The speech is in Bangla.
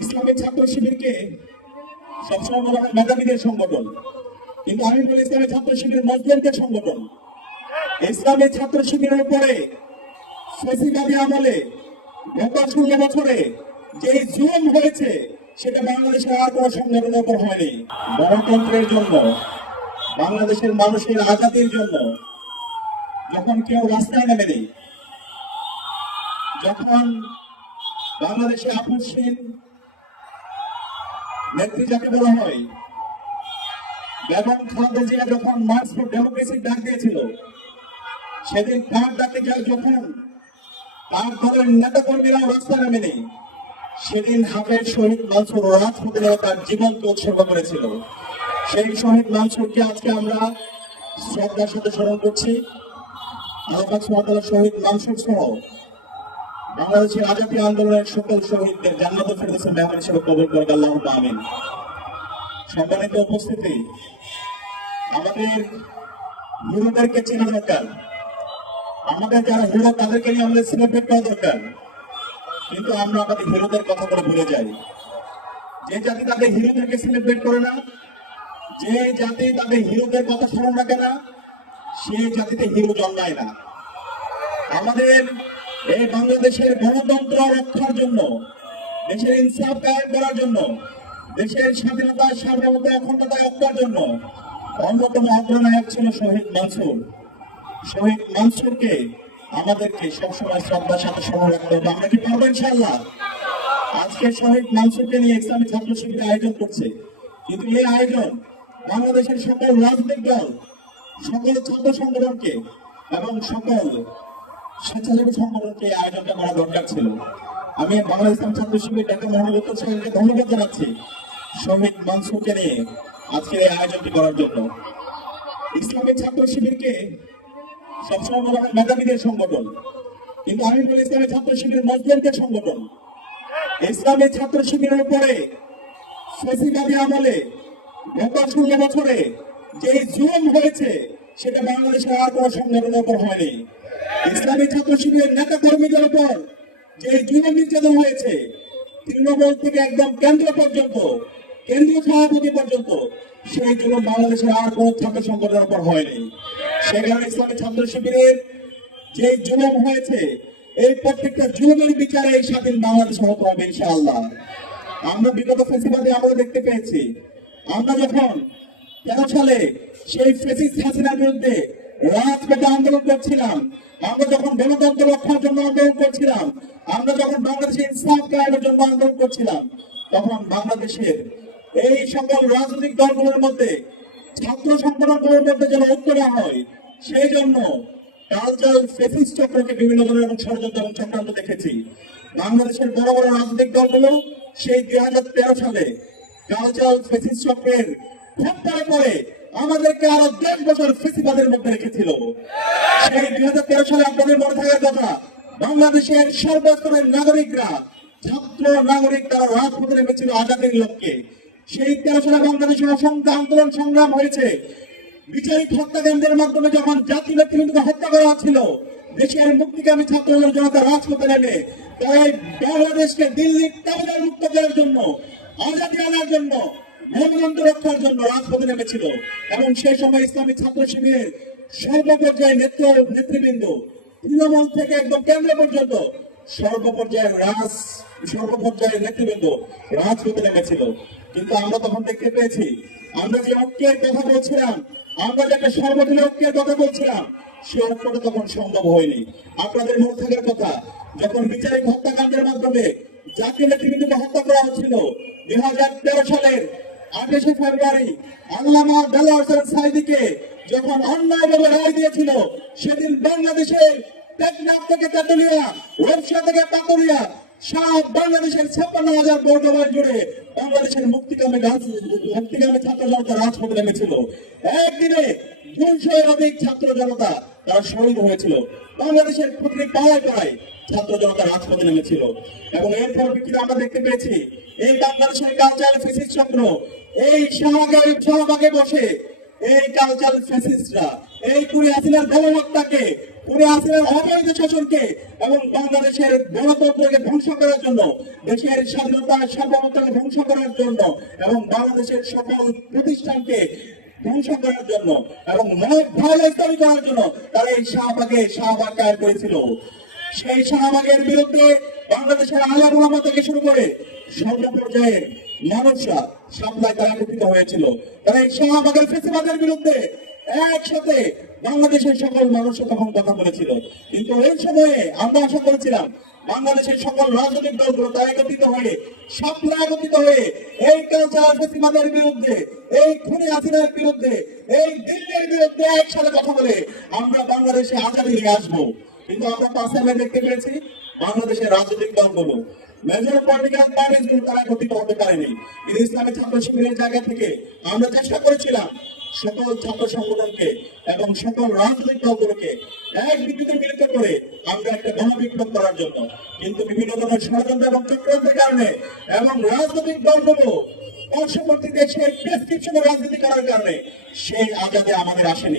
ইসলামী ছাত্র শিবিরকে সবসময় বলা হয় মেধাবীদের সংগঠন, কিন্তু আমি বলি ইসলামী ছাত্র শিবির মজলুমদের সংগঠন। ইসলামী ছাত্র শিবিরের উপরে ফ্যাসিবাদী আমলে গত 16 বছরে যে জুলুম হয়েছে সেটা বাংলাদেশের আর কোনো সংগঠনের উপর হয়নি। গণতন্ত্রের জন্য, বাংলাদেশের মানুষের আজাদির জন্য যখন কেউ রাস্তায় নেমে নেই, যখন বাংলাদেশে আপসহীন নেত্রী যাকে বলা হয় বেগম খালেদা জিয়া যখন মার্চ ফর ডেমোক্রেসির ডাক দিয়েছিল, সেদিন তার ডাকে যখন তার দলের নেতা কর্মীরাও রাস্তায় নেমে নেই, সেদিন হাফেজ শহীদ মানসুর রাজপথে তার জীবনকে উৎসর্গ করেছিল। সেই শহীদ মানসুরকে আজকে আমরা শ্রদ্ধার সাথে স্মরণ করছি। আল্লাহ সুবহানাহু শহীদ মানসুর সহ বাংলাদেশের আজাদী আন্দোলনের সকল শহীদদের জান্নাতুল ফেরদৌসের মেহমান হিসেবে কবুল করুক, আল্লাহুম্মা আমিন। সম্মানিত উপস্থিতি, আমাদের হিরোদেরকে চেনা দরকার, আমাদের যারা হিরো তাদেরকে নিয়ে আমাদের সেলিব্রেট করা দরকার, কিন্তু আমরা আমাদের হিরোদের কথা করে ভুলে যাই। যে জাতি তাদের হিরোদেরকে সেলিব্রেট করে না, যে জাতি তাদের হিরোদের কথা স্মরণ রাখে না, সেই জাতিতে হিরো জন্মায় না। আমাদের এই বাংলাদেশের গণতন্ত্র রক্ষার জন্য, দেশের ইনসাফ কায়েম করার জন্য, দেশের স্বাধীনতা, সার্বভৌমত্ব, অখণ্ডতা রক্ষার জন্য অন্যতম অগ্রনায়ক ছিল শহীদ মানসুর। শহীদ মানসুরকে আমাদেরকে সবসময় শ্রদ্ধার সাথে স্মরণ রাখতে হবে। আমরা কি পারবো ইনশাআল্লাহ? আজকে শহীদ মানসুরকে নিয়ে ইসলামী ছাত্র শিবির আয়োজন করছে, কিন্তু এই আয়োজন বাংলাদেশের সকল রাজনৈতিক দল, সকল ছাত্র সংগঠনকে এবং সকল স্বেচ্ছাসেবী সংগঠনকে এই আয়োজনটা করা দরকার ছিল। আমি বাংলাদেশ ইসলামী ছাত্র শিবির ঢাকা মহানগর শহরকে ধন্যবাদ জানাচ্ছি শহীদ মানসুরকে নিয়ে আজকের এই আয়োজনটি করার জন্য। ইসলামী ছাত্র শিবিরকে সবসময় বলা হয় মেধাবীদের সংগঠন, কিন্তু আমি বলি ইসলামী ছাত্র শিবির মজলুমদের সংগঠন। ইসলামী ছাত্র শিবিরের উপরে ফ্যাসিবাদী আমলে গত 16 বছরে যে জুলুম হয়েছে সেটা বাংলাদেশের আর কোনো সংগঠনের উপর হয়নি। ইসলামী ছাত্র শিবিরের নেতা কর্মীদের উপর যে জুলুম নির্যাতন হয়েছে, তৃণমূল থেকে একদম কেন্দ্র পর্যন্ত, কেন্দ্রীয় সভাপতি পর্যন্ত, সেই জুলুম বাংলাদেশের আর কোন ছাত্র সংগঠনের উপর হয়নি। সে কারণে ইসলামী ছাত্র শিবিরের যে জুলুম হয়েছে, এই প্রত্যেকটা জুলুমের বিচারে এই স্বাধীন বাংলাদেশ হতে হবে ইনশাআল্লাহ। আমরা বিগত ফ্যাসিবাদে আমরা দেখতে পেয়েছি, আমরা যখন 13 সালে সেই ফ্যাসিস্ট হাসিনার বিরুদ্ধে রাজপথে আন্দোলন করছিলাম, আমরা যখন গণতন্ত্র রক্ষার জন্য আন্দোলন করছিলাম, আমরা যখন বাংলাদেশের ইনসাফ কায়েমের জন্য আন্দোলন করছিলাম, তখন বাংলাদেশের এই সকল রাজনৈতিক দলগুলোর মধ্যে, ছাত্র সংগঠনগুলোর মধ্যে যেন ঐক্য না হয়, সেই জন্য কালচারাল ফেসিস্ট চক্রকে বিভিন্ন ধরনের ষড়যন্ত্র এবং চক্রান্ত দেখেছি। বাংলাদেশের বড় বড় রাজনৈতিক দলগুলো সেই 2013 সালে কালচারাল ফেসিস্ট চক্রের খপ্পরে পড়ে আমাদেরকে আরো 10 বছর ফেসিবাদের মধ্যে রেখেছিল। সেই 2013 সালে আপনাদের মনে থাকার কথা, বাংলাদেশের সর্বস্তরের নাগরিকরা, ছাত্র নাগরিক, তারা রাজপথে নেমেছিল আজাদির লক্ষ্যে। সেই 13 সালে বাংলাদেশের অসংখ্য আন্দোলন সংগ্রাম হয়েছে। বিচারিক হত্যাকাণ্ডের মাধ্যমে যখন জাতীয় নেতৃবৃন্দকে হত্যা করা হচ্ছিল, দেশের মুক্তিকামী ছাত্র জনতা রাজপথে নেমে তাই বাংলাদেশকে দিল্লির তাবেদার মুক্ত করার জন্য, আজাদী আনার জন্য, গণতন্ত্র রক্ষার জন্য রাজপথে নেমেছিল। এবং সেই সময় ইসলামী ছাত্র শিবিরের সর্বপর্যায়ে নেতৃবৃন্দ, তৃণমূল থেকে একদম কেন্দ্র পর্যন্ত সর্বপর্যায়ের নেতৃবৃন্দ রাজপথে নেমেছিল। কিন্তু আমরা তখন দেখতে পেয়েছি, আমরা যে ঐক্যের কথা বলছিলাম, আমরা যে একটা সর্বদলীয় ঐক্যের কথা বলছিলাম, সে ঐক্যটা তখন সম্ভব হয়নি। আপনাদের মনে থাকার কথা, যখন বিচারিক হত্যাকাণ্ডের মাধ্যমে জাতীয় নেতৃবৃন্দকে হত্যা করা হচ্ছিল, 2013 সালের 28শে ফেব্রুয়ারি আল্লামা দেলোয়ার হোসেন সাঈদীকে যখন অন্যায়ভাবে রায় দিয়েছিল, সেদিন বাংলাদেশের টেকনাফ থেকে তেতুলিয়া, রূপসা থেকে পাকুড়িয়া, সারা বাংলাদেশের 56,000 বর্গ মাইল জুড়ে বাংলাদেশের মুক্তিকামী ছাত্র জনতা রাজপথে নেমেছিল। একদিনে 200-এর অধিক ছাত্র জনতা তারা শহীদ হয়েছিল। বাংলাদেশের প্রতিটি পাড়ায় পাড়ায় ছাত্র জনতা রাজপথে নেমেছিল। এবং এর পরিপ্রেক্ষিতে আমরা দেখতে পেয়েছি, এই বাংলাদেশের কালচারাল ফেসিস্ট চক্র এই শাহবাগে বসে এই কালচারাল ফেসিস্টরা এই পুরি হাসিনার গণহত্যাকে পুরে হাসিনার অবৈধ শাসনকে এবং বাংলাদেশের গণতন্ত্রকে ধ্বংস করার জন্য, দেশের স্বাধীনতা সার্বভৌমত্বকে ধ্বংস করার জন্য এবং বাংলাদেশের সকল প্রতিষ্ঠানকে ধ্বংস করার জন্য এবং মত ভায়োলেন্স তৈরি করার জন্য তারা এই শাহবাগ কায়েম করেছিল। সেই শাহবাগের বিরুদ্ধে বাংলাদেশের আলেম ওলামা থেকে শুরু করে সর্বপর্যায়ের মানুষরা সাপ্লাই তারা একত্রিত হয়েছিল। তারা এই শাহবাগের ফেসিবাদের বিরুদ্ধে একসাথে বাংলাদেশের সকল মানুষ তখন কথা বলেছিল। কিন্তু এই সময়ে আমরা আশা করেছিলাম বাংলাদেশের সকল রাজনৈতিক দলগুলো তারা একত্রিত হয়ে সাপ্লাই একত্রিত হয়ে এই কালচারাল ফেসিবাদের বিরুদ্ধে, এই খুনি হাসিনার বিরুদ্ধে, এই দিল্লির বিরুদ্ধে একসাথে কথা বলে আমরা বাংলাদেশে আজাদী নিয়ে আসবো। কিন্তু আমরা পাশে দেখতে পেরেছি বাংলাদেশের রাজনৈতিক দলগুলো, মেজর পলিটিক্যাল পার্টিগুলো তারা একত্রিত হতে পারেনি। কিন্তু ইসলামী ছাত্র শিবিরের জায়গা থেকে আমরা চেষ্টা করেছিলাম সকল ছাত্র সংগঠনকে এবং সকল রাজনৈতিক দলগুলোকে এক বিন্দুতে মিলিত করে আমরা একটা গণবিপ্লব করার জন্য। কিন্তু বিভিন্ন ধরনের ষড়যন্ত্র এবং চক্রান্তের কারণে এবং রাজনৈতিক দলগুলো পার্শ্ববর্তী দেশের প্রেসক্রিপশনে রাজনীতি করার কারণে সেই আজাদী আমাদের আসেনি।